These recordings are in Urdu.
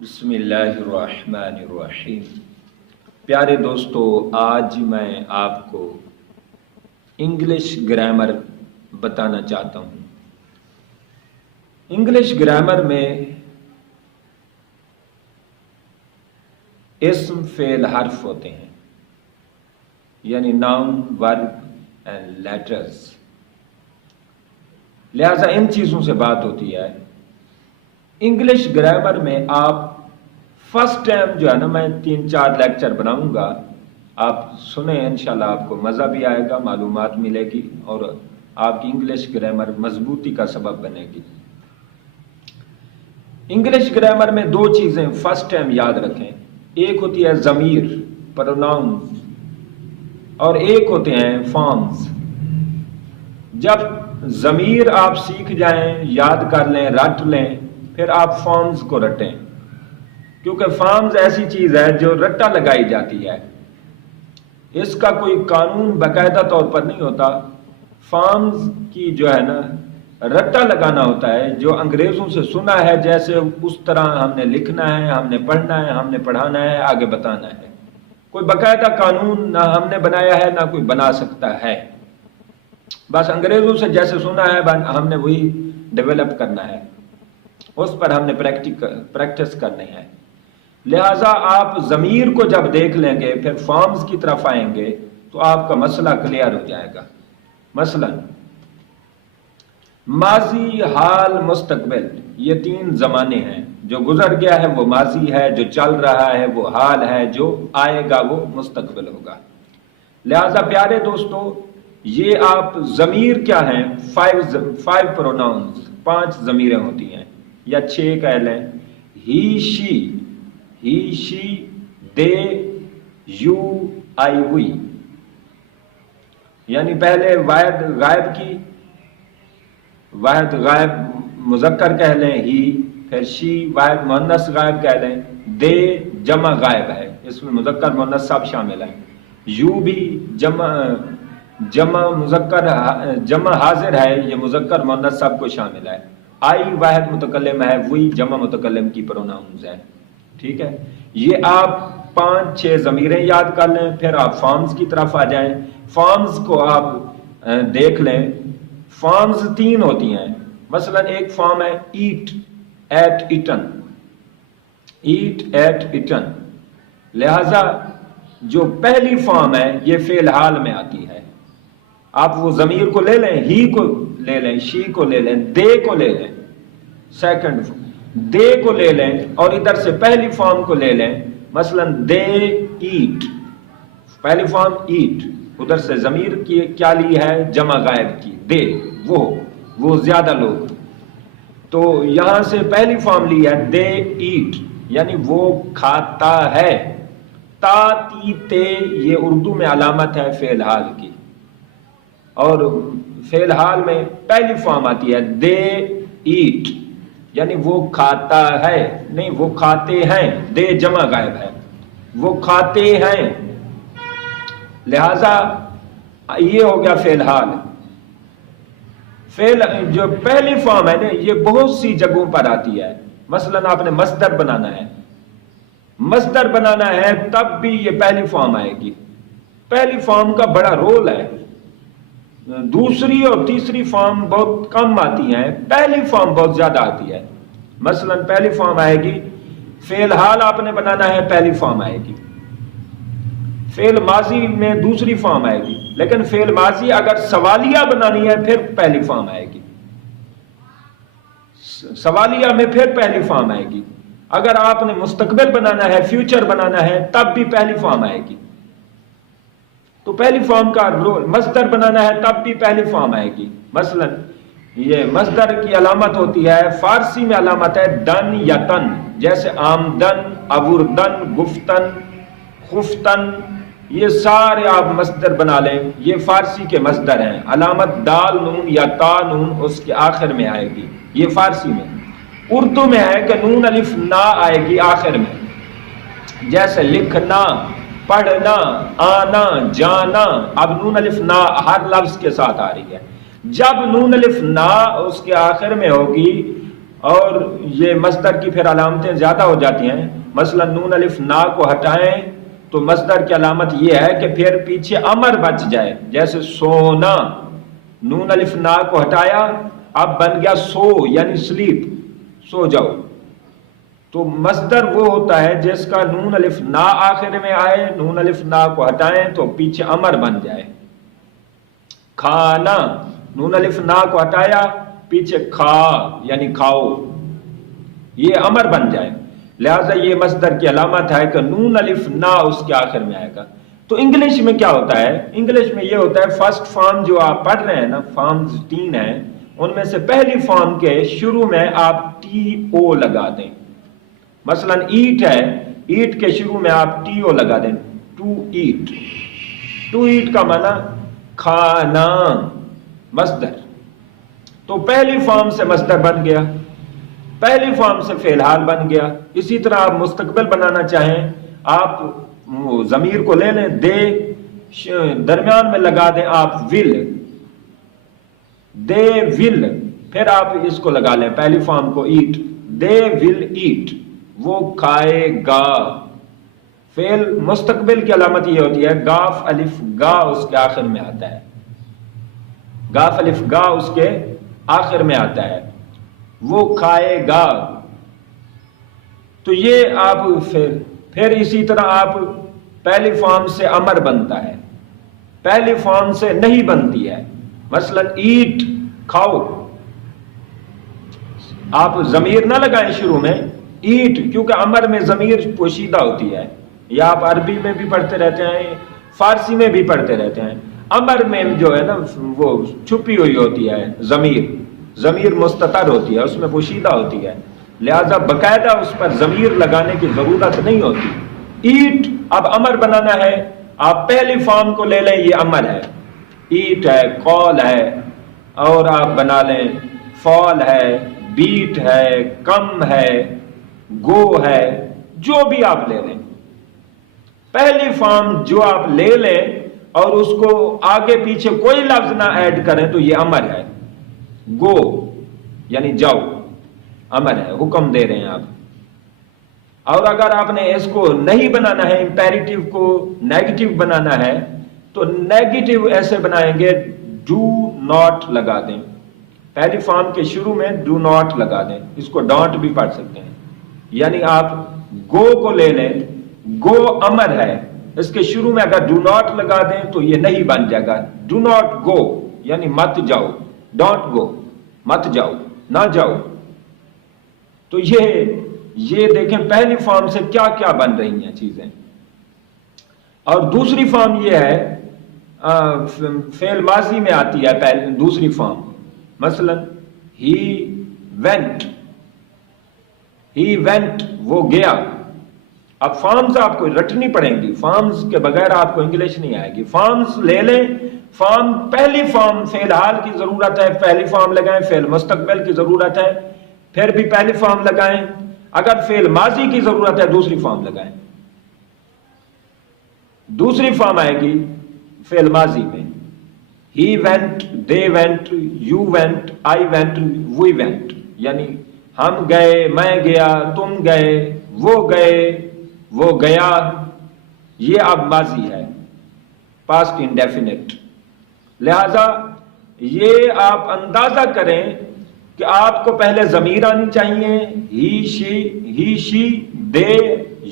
بسم اللہ الرحمن الرحیم۔ پیارے دوستو، آج میں آپ کو انگلش گرامر بتانا چاہتا ہوں۔ انگلش گرامر میں اسم فعل حرف ہوتے ہیں، یعنی ناؤن ورب اینڈ لیٹرز، لہذا ان چیزوں سے بات ہوتی ہے۔ انگلش گرامر میں آپ فرسٹ ٹائم جو ہے نا، میں 3-4 لیکچر بناؤں گا، آپ سنیں، انشاءاللہ آپ کو مزہ بھی آئے گا، معلومات ملے گی اور آپ کی انگلش گرامر مضبوطی کا سبب بنے گی۔ انگلش گرامر میں 2 چیزیں فرسٹ ٹائم یاد رکھیں، ایک ہوتی ہے ضمیر پروناؤنز اور ایک ہوتے ہیں فارمز۔ جب ضمیر آپ سیکھ جائیں، یاد کر لیں، رٹ لیں، پھر آپ فارمز کو رٹیں، کیونکہ فارمز ایسی چیز ہے جو رٹا لگائی جاتی ہے، اس کا کوئی قانون باقاعدہ طور پر نہیں ہوتا۔ فارمز کی جو ہے نا رٹا لگانا ہوتا ہے، جو انگریزوں سے سنا ہے جیسے اس طرح ہم نے لکھنا ہے، ہم نے پڑھنا ہے، ہم نے پڑھانا ہے، آگے بتانا ہے۔ کوئی باقاعدہ قانون نہ ہم نے بنایا ہے نہ کوئی بنا سکتا ہے، بس انگریزوں سے جیسے سنا ہے ہم نے وہی ڈیولپ کرنا ہے، اس پر ہم نے پریکٹس کرنی ہے۔ لہٰذا آپ ضمیر کو جب دیکھ لیں گے، پھر فارمز کی طرف آئیں گے تو آپ کا مسئلہ کلیئر ہو جائے گا۔ مثلا ماضی، حال، مستقبل، یہ 3 زمانے ہیں۔ جو گزر گیا ہے وہ ماضی ہے، جو چل رہا ہے وہ حال ہے، جو آئے گا وہ مستقبل ہوگا۔ لہٰذا پیارے دوستو، یہ آپ ضمیر کیا ہیں؟ 5 پروناؤنز، 5 ضمیریں ہوتی ہیں یا 6 کہہ لیں۔ ہی شی دے یو آئی وی، یعنی پہلے واحد غائب کی، واحد غائب مذکر کہہ لیں ہی، پھر شی واحد مؤنث غائب کہہ لیں، دے جمع غائب ہے، اس میں مذکر مؤنث سب شامل ہیں، یو بھی جمع مذکر جمع حاضر ہے، یہ مذکر مؤنث سب کو شامل ہے، آئی واحد متکلم ہے، وہی جمع متکلم کی پروناؤنز ہے۔ ٹھیک ہے، یہ آپ 5-6 ضمیریں یاد کر لیں، پھر آپ فارمز کی طرف آ جائیں۔ فارمز کو آپ دیکھ لیں، فارمز 3 ہوتی ہیں۔ مثلا ایک فارم ہے eat ate eaten, eat ate eaten, لہذا جو پہلی فارم ہے یہ فعل حال میں آتی ہے۔ آپ وہ ضمیر کو لے لیں، ہی کو لے لیں، شی کو لے لیں، دے کو لے لیں، سیکنڈ دے کو لے لیں، اور ادھر سے پہلی فارم کو لے لیں، مثلا دے ایٹ، پہلی فارم ایٹ، ادھر سے ضمیر کی کیا لی ہے؟ جمع غائب کی، دے وہ زیادہ لوگ، تو یہاں سے پہلی فارم لی ہے دے ایٹ، یعنی وہ کھاتا ہے۔ تا تی تے یہ اردو میں علامت ہے فعل حال کی، اور فعل حال میں پہلی فارم آتی ہے دے ایٹ، یعنی وہ کھاتا ہے، نہیں وہ کھاتے ہیں، دے جمع غائب ہے، وہ کھاتے ہیں، لہذا یہ ہو گیا فعل حال۔ فعل جو پہلی فارم ہے نا، یہ بہت سی جگہوں پر آتی ہے۔ مثلا آپ نے مصدر بنانا ہے، مصدر بنانا ہے تب بھی یہ پہلی فارم آئے گی۔ پہلی فارم کا بڑا رول ہے، دوسری اور تیسری فارم بہت کم آتی ہیں، پہلی فارم بہت زیادہ آتی ہے۔ مثلا پہلی فارم آئے گی، فعل حال آپ نے بنانا ہے، پہلی فارم آئے گی۔ فعل ماضی میں دوسری فارم آئے گی، لیکن فعل ماضی اگر سوالیہ بنانی ہے پھر پہلی فارم آئے گی، سوالیہ میں پھر پہلی فارم آئے گی۔ اگر آپ نے مستقبل بنانا ہے، فیوچر بنانا ہے، تب بھی پہلی فارم آئے گی۔ تو پہلی فارم کا رول، مصدر بنانا ہے تب بھی پہلی فارم آئے گی۔ مثلا یہ مصدر کی علامت ہوتی ہے، فارسی میں علامت ہے دن یا تن، جیسے آمدن، ابوردن، گفتن، خفتن، یہ سارے آپ مصدر بنا لیں، یہ فارسی کے مصدر ہیں۔ علامت دال نون یا تا نون اس کے آخر میں آئے گی، یہ فارسی میں۔ اردو میں ہے کہ نون الف نا آئے گی آخر میں، جیسے لکھنا، پڑھنا، آنا، جانا، اب نون الف نا ہر لفظ کے ساتھ آ رہی ہے۔ جب نون الف نا اس کے آخر میں ہوگی اور یہ مصدر کی پھر علامتیں زیادہ ہو جاتی ہیں. مثلا نون الف نا کو ہٹائیں تو مصدر کی علامت یہ ہے کہ پھر پیچھے امر بچ جائے. جیسے سونا، نون الف نا کو ہٹایا، اب بن گیا سو یعنی سلیپ، سو جاؤ. تو مصدر وہ ہوتا ہے جس کا نون الف نا آخر میں آئے، نون الف نا کو ہٹائیں تو پیچھے امر بن جائے. کھانا، نون الف نا کو ہٹایا، پیچھے کھا یعنی کھاؤ، یہ امر بن جائے. لہذا یہ مصدر کی علامت ہے کہ نون الف نا اس کے آخر میں آئے گا. تو انگلش میں کیا ہوتا ہے؟ انگلش میں یہ ہوتا ہے فرسٹ فارم جو آپ پڑھ رہے ہیں نا، فارمز 3 ہیں، ان میں سے پہلی فارم کے شروع میں آپ ٹی او لگا دیں. مثلا ایٹ ہے، ایٹ کے شروع میں آپ ٹی او لگا دیں، ٹو ایٹ. ٹو ایٹ کا معنی کھانا، مصدر. تو پہلی فارم سے مصدر بن گیا، پہلی فارم سے فعل حال بن گیا. اسی طرح آپ مستقبل بنانا چاہیں، آپ ضمیر کو لے لیں، دے، درمیان میں لگا دیں آپ ول، دے ول، پھر آپ اس کو لگا لیں پہلی فارم کو ایٹ، دے ول ایٹ، وہ کھائے گا. فعل مستقبل کی علامت یہ ہوتی ہے گاف الف گا اس کے آخر میں آتا ہے، گاف الف گا اس کے آخر میں آتا ہے، وہ کھائے گا. تو یہ آپ پھر اسی طرح آپ پہلی فارم سے امر بنتا ہے، پہلی فارم سے نہیں بنتی ہے. مثلا ایٹ، کھاؤ، آپ ضمیر نہ لگائیں شروع میں، ایٹ، کیونکہ امر میں ضمیر پوشیدہ ہوتی ہے. یا آپ عربی میں بھی پڑھتے رہتے ہیں، فارسی میں بھی پڑھتے رہتے ہیں، امر میں جو ہے نا وہ چھپی ہوئی ہوتی ہے، ضمیر مستتر ہوتی ہے، اس میں پوشیدہ ہوتی ہے. لہذا باقاعدہ اس پر ضمیر لگانے کی ضرورت نہیں ہوتی. ایٹ اب امر بنانا ہے، آپ پہلی فارم کو لے لیں، یہ امر ہے، ایٹ ہے، کال ہے، اور آپ بنا لیں فال ہے، بیٹ ہے، کم ہے، گو ہے، جو بھی آپ لے لیں. پہلی فارم جو آپ لے لیں اور اس کو آگے پیچھے کوئی لفظ نہ ایڈ کریں تو یہ امر ہے. گو یعنی جاؤ، امر ہے، حکم دے رہے ہیں آپ. اور اگر آپ نے اس کو نہیں بنانا ہے، امپیریٹیو کو نیگیٹو بنانا ہے، تو نیگیٹو ایسے بنائیں گے، ڈو ناٹ لگا دیں، پہلی فارم کے شروع میں ڈو ناٹ لگا دیں. اس کو ڈانٹ بھی پڑھ سکتے ہیں. یعنی آپ گو کو لے لیں، گو امر ہے، اس کے شروع میں اگر ڈو ناٹ لگا دیں تو یہ نہیں بن جائے گا. ڈو ناٹ گو یعنی مت جاؤ، ڈونٹ گو، مت جاؤ، نہ جاؤ. تو یہ دیکھیں پہلی فارم سے کیا کیا بن رہی ہیں چیزیں. اور دوسری فارم یہ ہے، فعل ماضی میں آتی ہے دوسری فارم. مثلا ہی وینٹ، ہی وینٹ، وہ گیا. اب فارمز آپ کو رٹنی پڑیں گی، فارمز کے بغیر آپ کو انگلش نہیں آئے گی. فارمز لے لیں، فارم پہلی فارم فعل حال کی ضرورت ہے، پہلی فارم لگائیں. فعل مستقبل کی ضرورت ہے، پھر بھی پہلی فارم لگائیں. اگر فعل ماضی کی ضرورت ہے دوسری فارم لگائیں. دوسری فارم آئے گی فعل ماضی میں، he went, they went, you went, I went, we went. یعنی ہم گئے، میں گیا، تم گئے، وہ گیا. یہ اب ماضی ہے، پاسٹ انڈیفینٹ. لہذا یہ آپ اندازہ کریں کہ آپ کو پہلے ضمیر آنی چاہیے، ہی شی، دے،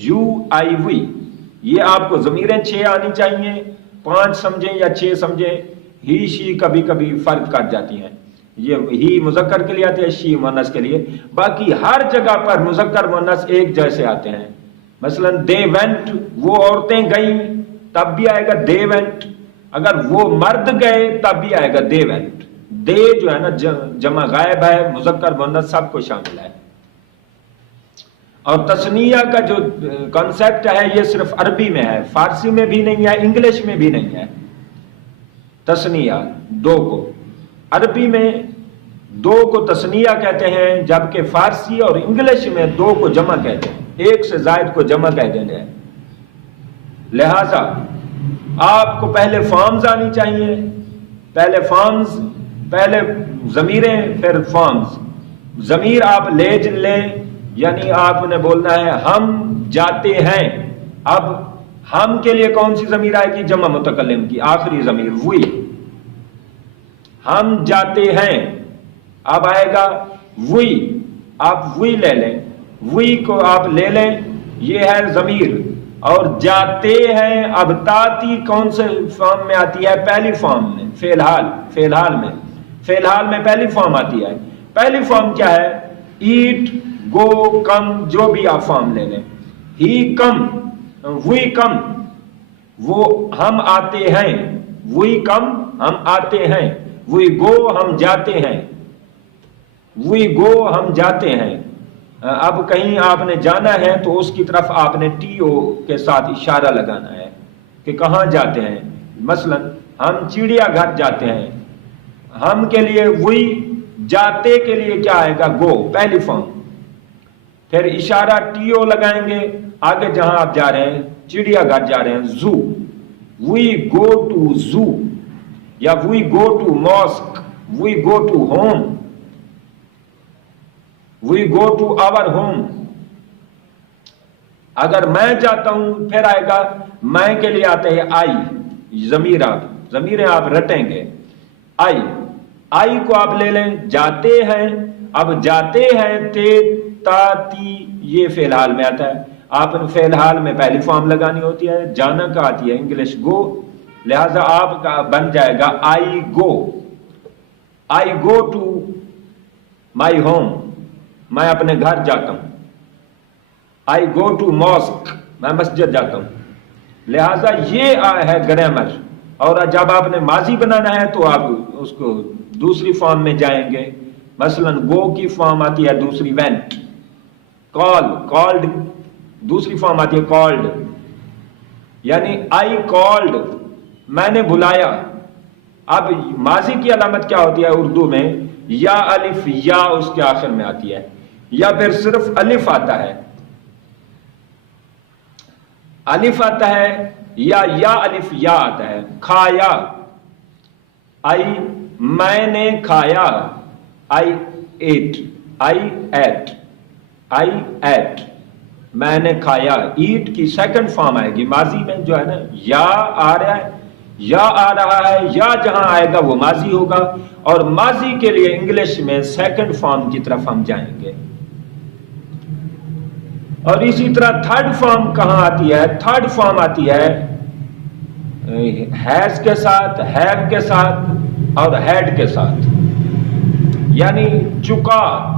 یو، آئی، وی. یہ آپ کو ضمیریں 6 آنی چاہیے، 5 سمجھیں یا 6 سمجھیں. ہی شی کبھی کبھی فرق کر جاتی ہیں، یہ ہی مذکر کے لیے آتی ہے، شی مؤنث کے لیے. باقی ہر جگہ پر مذکر مؤنث ایک جیسے آتے ہیں. مثلا دے وینٹ، وہ عورتیں گئیں، تب بھی آئے گا دے وینٹ. اگر وہ مرد گئے تب بھی آئے گا دے وینٹ. دے جو ہے نا جمع غائب ہے، مذکر مؤنث سب کو شامل ہے. اور تثنیہ کا جو کانسیپٹ ہے یہ صرف عربی میں ہے، فارسی میں بھی نہیں ہے، انگلش میں بھی نہیں ہے. تثنیہ 2 کو، عربی میں 2 کو تثنیہ کہتے ہیں، جبکہ فارسی اور انگلش میں 2 کو جمع کہتے ہیں، 1 سے زائد کو جمع کہہ دیں گے. لہذا آپ کو پہلے فارمز آنی چاہیے، پہلے ضمیریں، پھر فارمز. ضمیر آپ لے لیں، یعنی آپ نے بولنا ہے ہم جاتے ہیں. اب ہم کے لیے کون سی ضمیر آئے گی؟ جمع متکلم کی آخری ضمیر وی. ہم جاتے ہیں، اب آئے گا وی. آپ وی لے لیں، وی کو آپ لے لیں، یہ ہے ضمیر. اور جاتے ہیں، اب تاتی کون سے فارم میں آتی ہے؟ پہلی فارم میں، فعل حال میں پہلی فارم آتی ہے. پہلی فارم کیا ہے؟ ایٹ، گو، کم، جو بھی آپ فارم لے لیں. ہی کم، وی کم، وہ ہم آتے ہیں. وی کم، ہم آتے ہیں. وی گو، ہم جاتے ہیں. وی گو، ہم جاتے ہیں. اب کہیں آپ نے جانا ہے تو اس کی طرف آپ نے ٹی او کے ساتھ اشارہ لگانا ہے کہ کہاں جاتے ہیں. مثلا ہم چڑیا گھر جاتے ہیں. ہم کے لیے وی، جاتے کے لیے کیا آئے گا؟ گو، پہلی فارم. پھر اشارہ ٹی او لگائیں گے آگے جہاں آپ جا رہے ہیں، چڑیا گھر جا رہے ہیں، زو. وی گو ٹو زو، یا we go to mask, we go to home, we go to our home. اگر میں جاتا ہوں پھر آئے گا میں کے لیے آتے ہیں آئی. ضمیریں آپ رٹیں گے. آئی کو آپ لے لیں، جاتے ہیں. اب جاتے ہیں تے، تا، تی، یہ فعل حال میں آتا ہے. آپ نے فعل حال میں پہلی فارم لگانی ہوتی ہے. جانا کا آتی ہے انگلش گو، لہذا آپ کا بن جائے گا آئی گو ٹو مائی ہوم، میں اپنے گھر جاتا ہوں. آئی گو ٹو ماسک، میں مسجد جاتا ہوں. لہذا یہ ہے گرامر. اور جب آپ نے ماضی بنانا ہے تو آپ اس کو دوسری فارم میں جائیں گے. مثلا گو کی فارم آتی ہے دوسری وینٹ. کالڈ دوسری فارم آتی ہے کالڈ. یعنی آئی کالڈ، میں نے بلایا. اب ماضی کی علامت کیا ہوتی ہے اردو میں؟ یا الف یا اس کے آخر میں آتی ہے، یا پھر صرف الف آتا ہے. الف آتا ہے یا الف یا آتا ہے. کھایا، آئی، میں نے کھایا. آئی ایٹ، میں نے کھایا. ایٹ کی سیکنڈ فارم آئے گی ماضی میں، جو ہے نا یا آ رہا ہے، یا جہاں آئے گا وہ ماضی ہوگا. اور ماضی کے لیے انگلش میں سیکنڈ فارم کی طرف ہم جائیں گے. اور اسی طرح تھرڈ فارم کہاں آتی ہے؟ تھرڈ فارم آتی ہے ہیز کے ساتھ، ہیو کے ساتھ اور ہیڈ کے ساتھ. یعنی چکا،